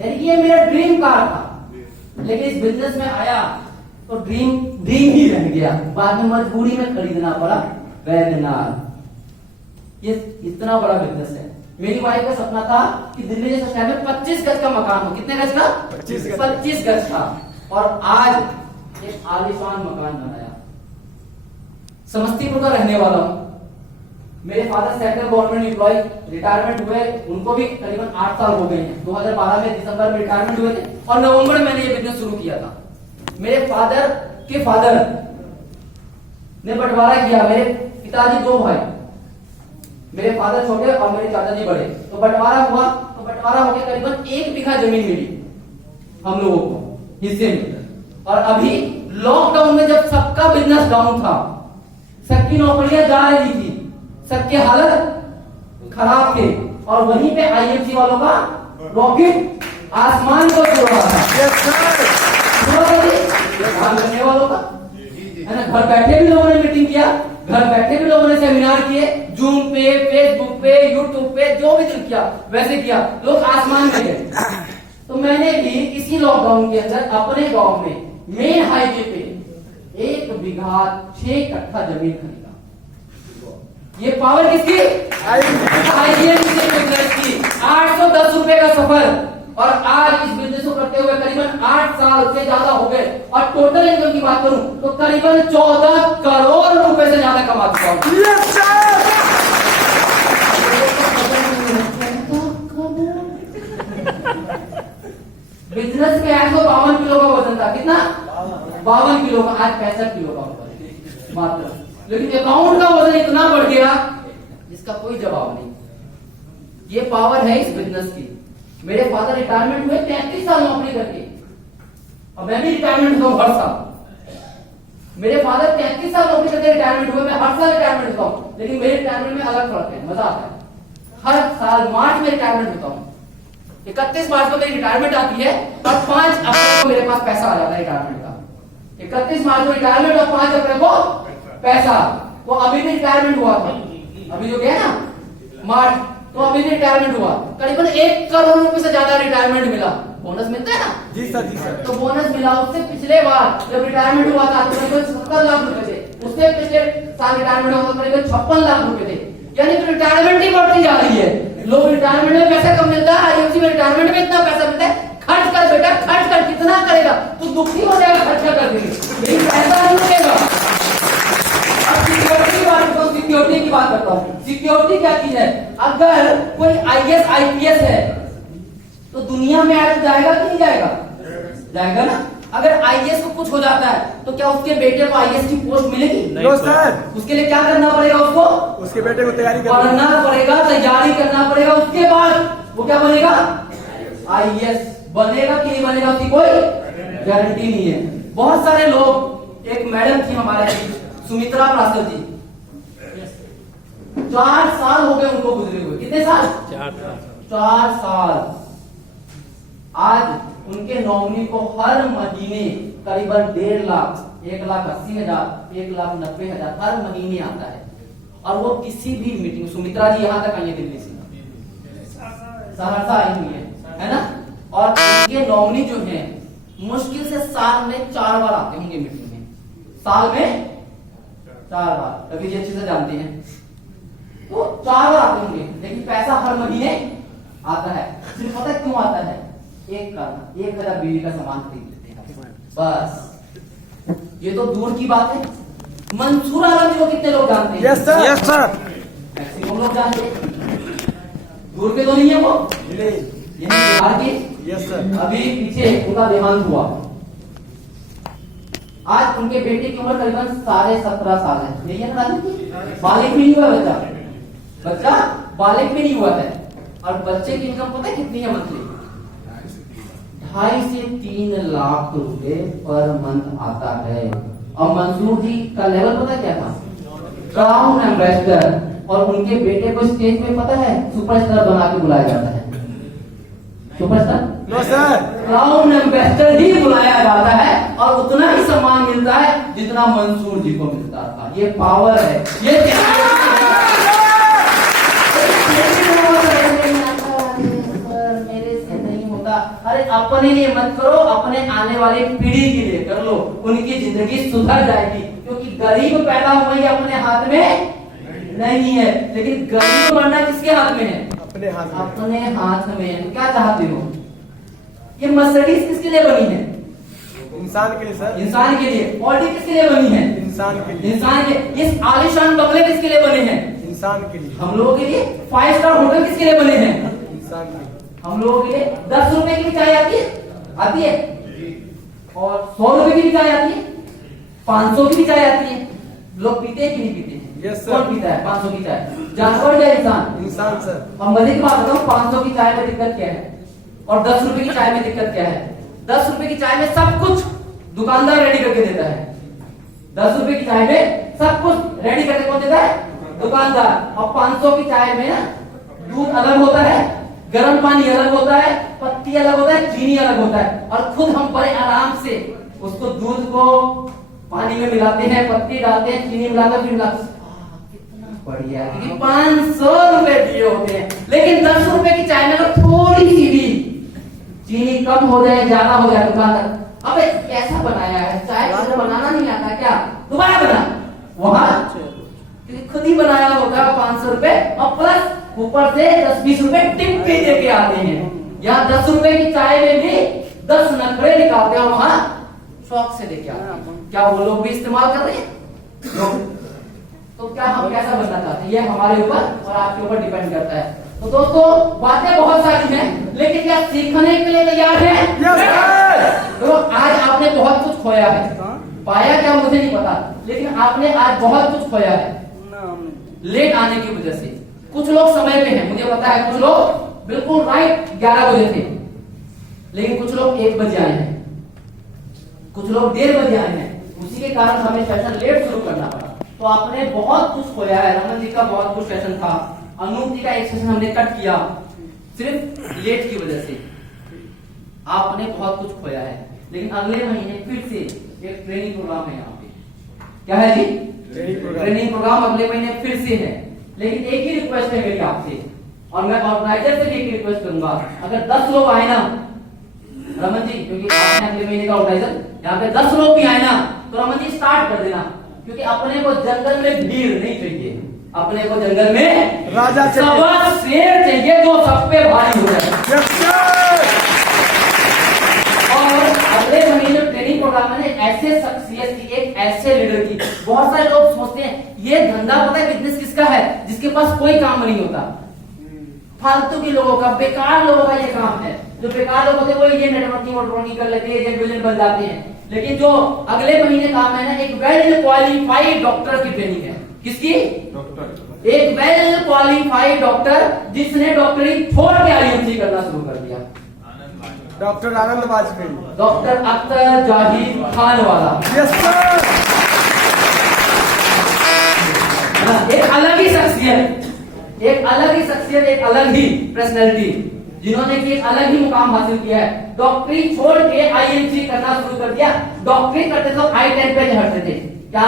यानी कि ये मेरा ड्रीम कार था, लेकिन इस बिजनेस में आया तो ड्रीम ही रह गया। बाद में मजबूरी में खरीदना पड़ा वैगनार। ये इतना बड़ा बिजनेस है। मेरी वाइफ का सपना था कि दिल्ली जैसे शहर में 25 गज का मकान हो। कितने गज का? 25 गज का। और आज एक आलीशान मकान बनाया। समस्तीपुर का रहने वाला हूं। मेरे father central government employ, retirement हुए, उनको भी करीबन 8 साल हो गए हैं। 2012 में दिसंबर में रिटायरमेंट हुए थे और नवंबर में मैंने ये बिजनेस शुरू किया था। मेरे फादर के फादर ने बंटवारा किया। मेरे पिताजी 2 भाई, मेरे फादर छोटे और मेरे चाचाजी बड़े, तो बंटवारा हुआ। तो बंटवारा होकर करीबन 1 बीघा जमीन मिली हम लोगों को हिस्से में। और अभी लॉकडाउन में जब सबका बिजनेस डाउन था, सबकी नौकरियां जा रही थी, सबके हालत खराब थे, और वहीं पे आईएफसी वालों का रॉकेट आसमान को छू रहा था। काम करने वालों का है ना। घर बैठे भी लोगों ने मीटिंग किया, घर बैठे भी लोगों ने सेमिनार किए, जूम पे, फेसबुक पे, यूट्यूब पे, जो भी दिल किया वैसे किया। लोग आसमान में गए। तो मैंने भी इसी लॉकडाउन के अंदर अपने गांव में मेन हाईवे पे 1 बीघा 6 कट्ठा जमीन खरीदा। ये पावर किसकी? की 810 रुपए का सफर। और आज इस बिजनेस को करते हुए करीबन 8 साल से ज्यादा हो गए, और टोटल इनकम की बात करूं तो करीबन 14 करोड़ रुपए से ज्यादा कमा चुका हूं। बिजनेस में 152 किलो का वजन था। कितना? 52 किलो का। आज 65 किलो का वजन मात्र। लेकिन अकाउंट का वजन इतना बढ़ गया जिसका कोई जवाब नहीं। ये पावर है इस बिजनेस की। मेरे फादर रिटायरमेंट हुए 33 साल नौकरी करके, और मैं भी रिटायरमेंट हुआ हर साल। मेरे फादर 33 साल नौकरी करके रिटायरमेंट हुए, मैं हर साल रिटायरमेंट होता हूं। लेकिन मेरे रिटायरमेंट में अलग फर्क है, मजा आता है। हर साल मार्च में रिटायरमेंट होता हूं। 31 मार्च को मेरी रिटायरमेंट आती है और 5 अप्रैल को मेरे पास पैसा आ जाता है रिटायरमेंट का। 31 मार्च को रिटायरमेंट और 5 अप्रैल को पैसा। तो अभी भी रिटायरमेंट हुआ था, अभी जो गया ना मार्च, तो अभी भी रिटायरमेंट हुआ। करीबन 1 करोड़ रुपए से ज्यादा रिटायरमेंट मिला। बोनस मिलता है ना? जी सर, जी सर। तो बोनस मिला। उससे पिछले बार जब रिटायरमेंट हुआ था तो करीबन 70 लाख रुपए थे। उससे पिछले साल रिटायरमेंट हुआ था करीबन 56 लाख रुपए थे। यानी कि रिटायरमेंट ही बढ़ती जा रही है। लोग रिटायरमेंट में पैसा कम मिलता है, आईएफसी में रिटायरमेंट में इतना पैसा मिलता है। खर्च कर बेटा, खर्च कर। कितना करेगा? तो दुखी हो जाएगा खर्चा कर देंगे, लेकिन पैसा नहीं मिलेगा। सिक्योरिटी की बात करता हूँ। सिक्योरिटी क्या चीज है? अगर कोई आईएएस आईपीएस है तो दुनिया में आगे जाएगा कि नहीं जाएगा? जाएगा ना। अगर आईएएस को कुछ हो जाता है तो क्या उसके बेटे को आईएएस की पोस्ट मिलेगी? नहीं सर। उसके लिए क्या करना पड़ेगा? उसको उसके बेटे को तैयारी करना पड़ेगा, तैयारी करना पड़ेगा। उसके बाद वो क्या बनेगा? आईएएस बनेगा कि नहीं बनेगा उसकी कोई गारंटी नहीं है। बहुत सारे लोग, एक मैडम थी हमारे सुमित्रा प्रासद जी, 4 साल हो गए उनको गुजरे हुए। कितने साल? 4 साल। आज उनके नॉमिनी को हर महीने करीबन 1.5 लाख, 1,80,000, 1,90,000 हर महीने आता है। और वो किसी भी मीटिंग, सुमित्रा जी यहाँ तक आई है दिल्ली से, सहरसा आई हुई है ना। और उनके नॉमिनी जो है मुश्किल से साल में 4 बार आते होंगे मीटिंग में। साल में 4 बार, कभी जी अच्छे से जानते हैं। तो 4 बार आते होंगे, लेकिन पैसा हर महीने आता है। सिर्फ पता क्यों आता है? एक कारण, 1,000 बीवी का सामान खरीद लेते हैं बस। ये तो दूर की बात है। मंसूर आलम जी को कितने लोग जानते हैं? Yes sir, yes sir. Maximum लोग जानते हैं। दूर के तो नहीं है वो, ये बिहार के। Yes sir. अभी पीछे उनका देहांत हुआ। आज उनके बेटे की उम्र करीबन 17.5 साल है। यही है ना राजनीति? बालिग भी नहीं हुआ बच्चा बालिग भी नहीं हुआ है। और बच्चे की इनकम पता है कितनी है मंथली? 2.5 से 3 लाख रुपए पर मंथ आता है। और मंसूर जी का लेवल पता क्या था? Crown ambassador. और उनके बेटे को स्टेज पे पता है सुपरस्टार बना के बुलाया जाता है। Superstar? No sir. Crown ambassador ही बुलाया जाता है, और उतना ही सम्मान मिलता है जितना मंसूर जी को मिलता था। ये पावर है। ये मेरे से नहीं होता था, अरे अपने लिए मत करो, अपने आने वाली पीढ़ी के लिए कर लो, उनकी जिंदगी सुधर जाएगी। क्योंकि गरीब पैदा हुआ ही अपने हाथ में नहीं है, लेकिन गरीब बनना किसके हाथ में है? अपने हाथ में। अपने हाथ में है। क्या चाहते हो? ये मर्सिडीज किसके लिए बनी है? इंसान के लिए सर। इंसान के लिए। ऑडी किसके लिए बनी है? इंसान के लिए। इंसान के। ये आलीशान बंगले किसके लिए बने हैं? इंसान के लिए। हम लोगों के लिए। 5 स्टार होटल किसके लिए बने हैं? इंसान के लिए। हम लोगों के लिए। 10 रुपए की चाय आती है? आती है। और 100 रुपए की भी चाय आती है, 500 की भी चाय आती है। लोग पीते हैं कि नहीं पीते? Yes, sir. कौन पीता है 500 की चाय? जानवर या इंसान? इंसान सर। अब मजे की बात बताऊं, 500 की चाय में दिक्कत क्या है और 10 रुपए की चाय में दिक्कत क्या है? 10 रुपए की चाय में सब कुछ दुकानदार रेडी करके देता है। 10 रुपए की चाय में सब कुछ रेडी करके कौन देता है? दुकानदार। और 500 की चाय में ना दूध अलग होता है, गर्म पानी अलग होता है, पत्ती अलग होता है, चीनी अलग होता है, और खुद हम बड़े आराम से उसको दूध को पानी में मिलाते हैं, पत्ती डालते हैं, चीनी मिलाते हैं, फिर मिलाते हैं। कितना बढ़िया, क्योंकि 500 रुपए दिए होते हैं। लेकिन 10 रुपए की चाय में अगर थोड़ी सी भी चीनी कम हो जाए, ज्यादा हो जाए, दुकानदार अबे कैसा बनाया है, चाय तुझे बनाना नहीं आता क्या? दोबारा बना। वहां क्योंकि खुद ही बनाया होगा 500 रुपए, और प्लस ऊपर से 10-20 रुपए टिप भी दे के आते हैं। यहाँ 10 रुपए की चाय में भी 10 नखरे निकालते हैं, वहां शौक से देके आते हैं। क्या वो लोग भी इस्तेमाल कर रहे हैं? तो क्या हम कैसा बनना चाहते हैं, ये हमारे ऊपर और आपके ऊपर डिपेंड करता है। तो दोस्तों बातें बहुत सारी हैं, लेकिन क्या सीखने के लिए तैयार हैं? तो आज आपने बहुत कुछ खोया है, पाया क्या मुझे नहीं पता, लेकिन आपने आज बहुत कुछ खोया है लेट आने की वजह से। कुछ लोग समय पे हैं, मुझे पता है, कुछ लोग बिल्कुल राइट 11 बजे थे, लेकिन कुछ लोग 1 बजे आए हैं, कुछ लोग 1:30 बजे आए हैं। उसी के कारण हमें सेशन लेट शुरू करना पड़ा। तो आपने बहुत कुछ खोया है। रमन जी का बहुत कुछ सेशन था, अनूप जी का एक सेशन हमने कट किया सिर्फ लेट की वजह से। आपने बहुत कुछ खोया है, लेकिन अगले महीने फिर से एक ट्रेनिंग प्रोग्राम है। यहाँ पे क्या है जी? ट्रेनिंग प्रोग्राम अगले महीने फिर से है। लेकिन एक ही रिक्वेस्ट है मेरी आपसे, और मैं ऑर्गेनाइजर से भी एक रिक्वेस्ट करूंगा, अगर 10 लोग आए ना रमन जी, क्योंकि आपने अगले महीने का ऑर्गेनाइजर, यहाँ पे 10 लोग भी आए ना, तो रमन जी स्टार्ट कर देना। क्योंकि अपने को जंगल में भीड़ नहीं चाहिए, अपने को जंगल में राजा सवा शेर चाहिए जो सब पे भारी हो जाए। और अगले महीने ट्रेनिंग प्रोग्राम में ऐसे शख्सियत की, एक ऐसे लीडर की। बहुत सारे लोग सोचते हैं ये धंधा, पता है बिजनेस किसका है? जिसके पास कोई काम नहीं होता, फालतू के लोगों का, बेकार लोगों का ये काम है। जो बेकार लोग होते हैं वो ये नेटवर्किंग कर लेते हैं, ये बिलियन बन जाते हैं। लेकिन जो अगले महीने काम है ना, एक वेल क्वालिफाइड डॉक्टर की ट्रेनिंग है। किसकी? डॉक्टर। एक वेल क्वालिफाइड डॉक्टर जिसने डॉक्टरी छोड़ के आईएमसी करना शुरू कर दिया। डॉक्टर आनंद वाजपेयी। डॉक्टर अख्तर जाहिद खान वाला। Yes sir. एक अलग ही शख्सियत, एक अलग ही शख्सियत, एक अलग ही पर्सनैलिटी, जिन्होंने की एक अलग ही मुकाम हासिल किया है। डॉक्टरी छोड़ के आईएमसी करना शुरू कर दिया। डॉक्टरी करते तो I-10 पे चढ़ते थे। क्या?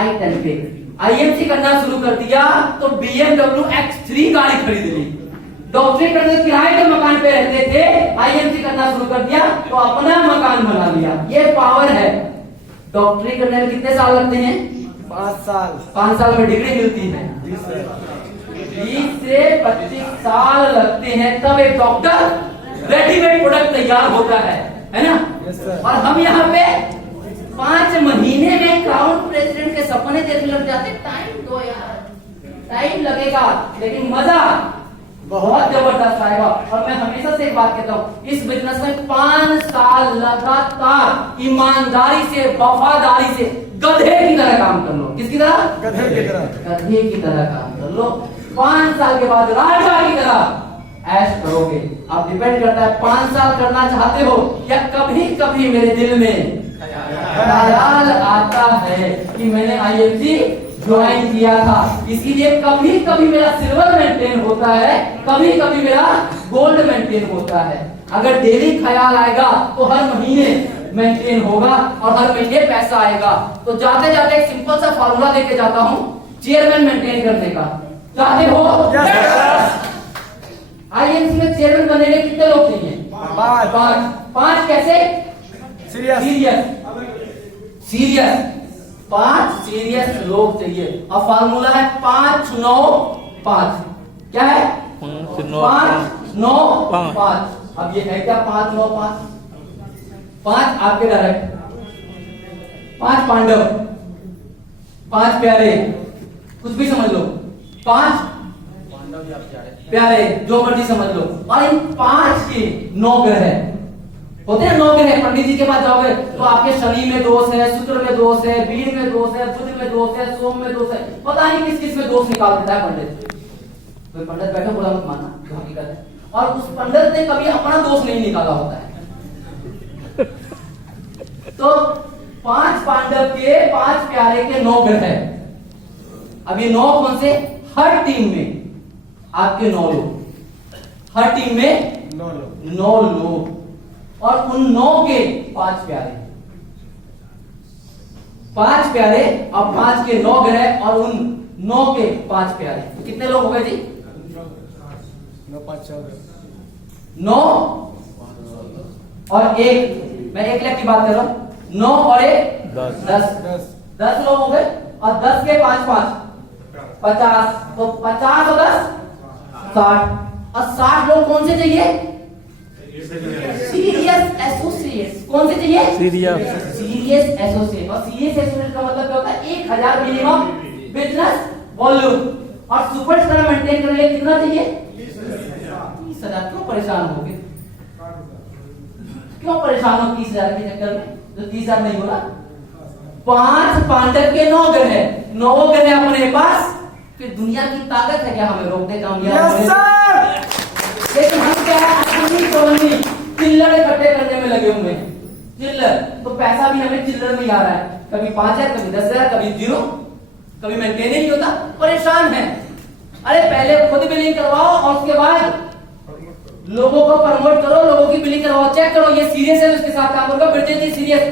I-10 पे। आईएमसी करना शुरू कर दिया तो BMW X3 गाड़ी खरीद ली। डॉक्टरी करते किराए के मकान पे रहते थे, आईएमसी करना शुरू कर दिया तो अपना मकान बना लिया। ये पावर है। डॉक्टरी करने में कितने साल लगते हैं? 5 साल। 5 साल में डिग्री मिलती है। 20 से 25 साल लगते हैं, तब एक डॉक्टर रेडीमेड प्रोडक्ट तैयार होता है ना? Yes sir. और हम यहाँ पे 5 महीने में क्राउन प्रेसिडेंट के सपने देखने लग जाते। टाइम दो यार, टाइम लगेगा, लेकिन मजा बहुत जबरदस्त आएगा। और मैं हमेशा से एक बात कहता हूँ, इस बिजनेस में 5 साल लगातार ईमानदारी से, वफादारी से गधे की तरह काम कर लो। किसकी तरह? गधे की तरह। गधे की तरह काम कर लो। 5 साल के बाद राजा की तरह ऐश करोगे। आप डिपेंड करता है 5 साल करना चाहते हो या कभी कभी मेरे दिल में ख्याल आता है कि मैंने आईएमसी ज्वाइन किया था, इसीलिए कभी कभी मेरा सिल्वर मेंटेन होता है, कभी कभी मेरा गोल्ड मेंटेन होता है। अगर डेली ख्याल आएगा तो हर महीने मेंटेन होगा और हर महीने पैसा आएगा। तो जाते जाते एक सिंपल सा फॉर्मूला देके जाता हूँ चेयरमैन मेंटेन करने का। चाहते हो? आईएमसी में चेयरमैन बनने के कितने लोग चाहिए? पाँच। पांच कैसे? सीरियस। सीरियस 5 सीरियस लोग चाहिए। अब फार्मूला है 5 9 5। क्या है? 5 9 5। अब ये है क्या? 5 9 5। 5 आपके डायरेक्ट, 5 पांडव, 5 प्यारे, कुछ भी समझ लो, 5 प्यारे, जो मर्जी समझ लो। और इन 5 के 9 ग्रह होते हैं। 9 ग्रह पंडित जी के पास जाओगे तो आपके शनि में दोष है, शुक्र में दोष है, वीर में दोष है, बुध में दोष है, सोम में दोष है, पता नहीं किस किस में दोष निकाल देता है पंडित। कोई पंडित बैठो, बुरा मत मानना, जो हकीकत है। और उस पंडित ने कभी अपना दोष नहीं निकाला होता है। तो 5 पांडव के 5 प्यारे के 9 ग्रह। अब ये 9 कौन से? हर टीम में आपके 9 लोग, हर टीम में 9 लोग, और उन 9 के 5 प्यारे, 5 प्यारे और 5 के 9 ग्रह और उन 9 के 5 प्यारे। तो कितने लोग हो गए जी? 9 और 1, मैं 1 लाख की बात कर रहा हूं। 9 और 1 10 लोग हो गए। और 10 के 5 5 50। तो 50 और 10 60। और 60 लोग कौन से चाहिए? Serious associates. कौन से चाहिए? Serious associate. और सीरियस एसोसिएट का मतलब क्या होता है? 1000 मिनिमम बिजनेस वॉल्यूम। और सुपरस्टार मेंटेन करने के लिए कितना चाहिए? 30,000। क्यों परेशान होगे? क्यों परेशान हो 30,000 के चक्कर में? जो 30,000 नहीं हो रहा। 5 पांडव के 9 ग्रह, 9 ग्रह अपने पास, फिर दुनिया की ताकत है क्या हमें रोक दे? लेकिन हम क्या है, चिल्लर इकट्ठे करने में लगे हुए हैं। चिल्लर तो पैसा भी हमें चिल्लर में आ रहा है, कभी 5,000, कभी 10,000, कभी 0, कभी मेंटेन नहीं होता। परेशान है। अरे पहले खुद बिलिंग करवाओ और उसके बाद लोगों को प्रमोट करो, लोगों की बिलिंग करवाओ। चेक करो ये सीरियस है, उसके साथ काम करो। ब्रिजेश जी सीरियस